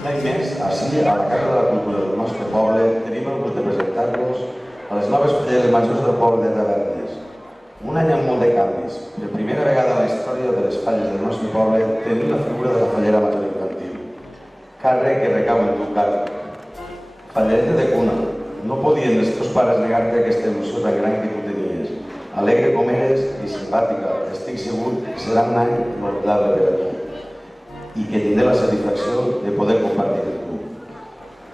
Un any més, així, a la Casa de la Cultura del nostre poble, tenim el gust de presentar-vos a les noves falleres majors del poble de Tavernes. Un any amb molt de canvis. Per primera vegada a la història de les falles del nostre poble tenim la figura de la fallera major infantil. Càrrec que recau en tu, Carme. Fallereta de cuna. No podien els teus pares negar-te aquesta il·lusió tan gran que tu tenies. Alegre com eres i simpàtica, estic segur que serà un any inolvidable per a tu i que tindré la satisfacció de poder compartir amb tu.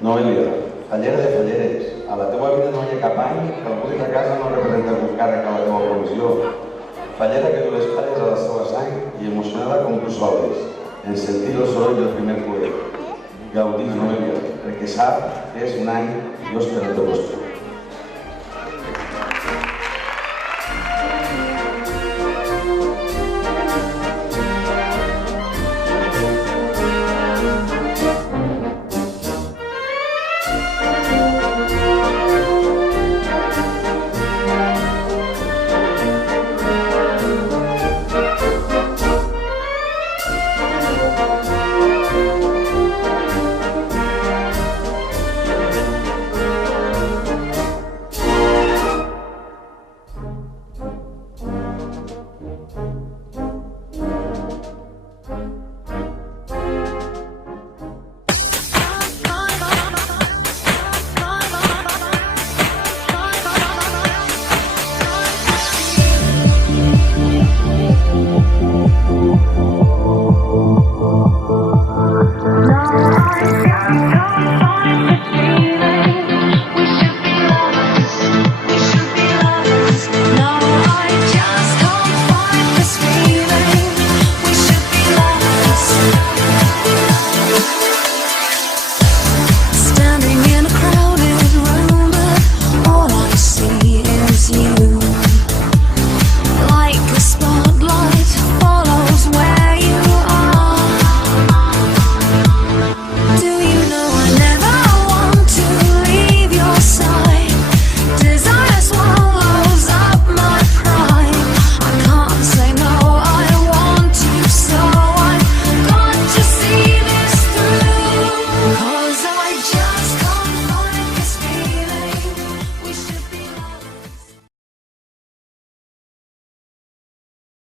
Noelia, fallera de falleres, a la teua vida no hi ha cap any que algú de ta casa no representa algun càrrec a la teua provisió. Fallera que du les falles a la seva sang i emocionada com tu soles, en sentir el soroll del primer coet. Gaudís, Noelia, perquè sap que és un any i jo espero el teu costum.